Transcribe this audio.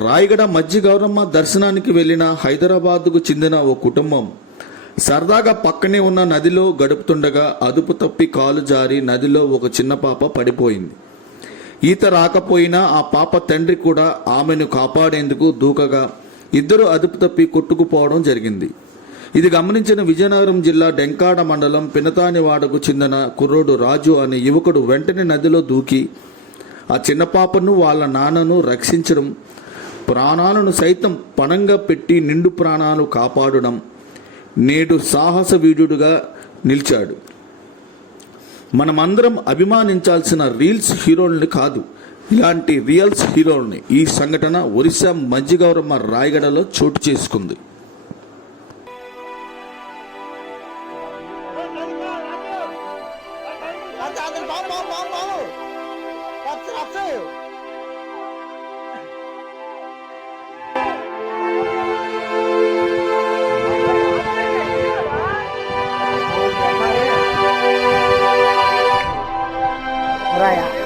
రాయగడ మజ్జి గౌరమ్మ దర్శనానికి వెళ్లిన హైదరాబాద్కు చెందిన ఓ కుటుంబం సరదాగా పక్కనే ఉన్న నదిలో గడుపుతుండగా అదుపు తప్పి కాలు జారి నదిలో ఒక చిన్న పాప పడిపోయింది. ఈత రాకపోయినా ఆ పాప తండ్రి కూడా ఆమెను కాపాడేందుకు దూకగా ఇద్దరు అదుపు తప్పి కొట్టుకుపోవడం జరిగింది. ఇది గమనించిన విజయనగరం జిల్లా డెంకాడ మండలం పినతానివాడకు చెందిన కుర్రోడు రాజు అనే యువకుడు వెంటనే నదిలో దూకి ఆ చిన్న పాపను వాళ్ళ నాన్నను రక్షించడం, ప్రాణాలను సైతం పణంగా పెట్టి నిండు ప్రాణాలు కాపాడడం నేడు సాహస వీరుడుగా నిలిచాడు. మనమందరం అభిమానించాల్సిన రీల్స్ హీరోల్ని కాదు, ఇలాంటి రియల్స్ హీరోల్ని. ఈ సంఘటన ఒరిస్సా మజ్జి గౌరమ్మ రాయగడలో చోటు చేసుకుంది. Raya.